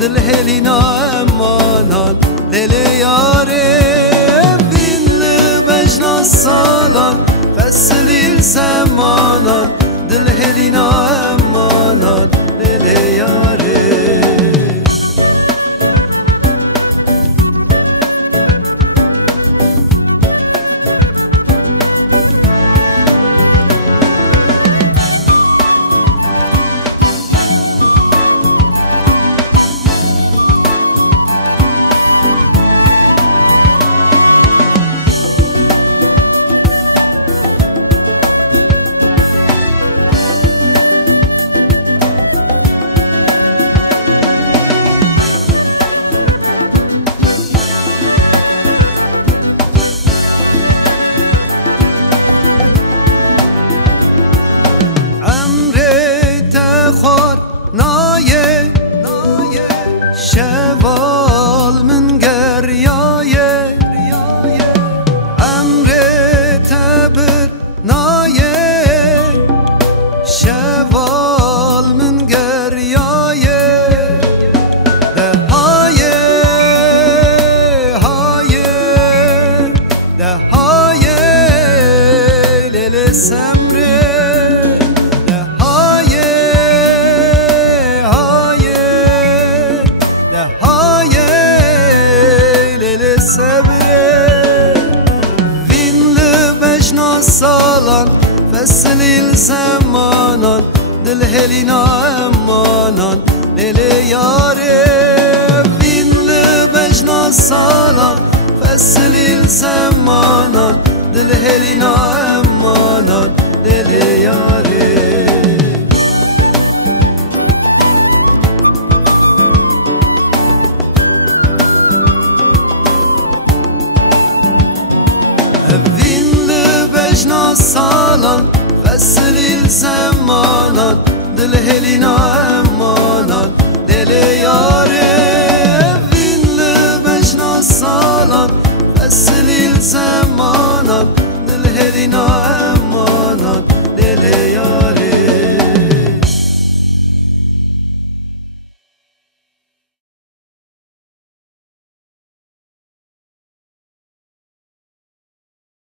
دل هلینا امانان دل یاره بین لبجنا سالان فصل سمانان دل هلینا امانان دل یاره شوال من گریایه امر تبر نایه شوال من گریایه ده های لیل سمره سالان فصل الزمانان دل هلینا امانان دل یاره بین لبجنا سالان فصل الزمانان دل هلینا امانان دل یاره سالان فصل الزمانان دل هلینا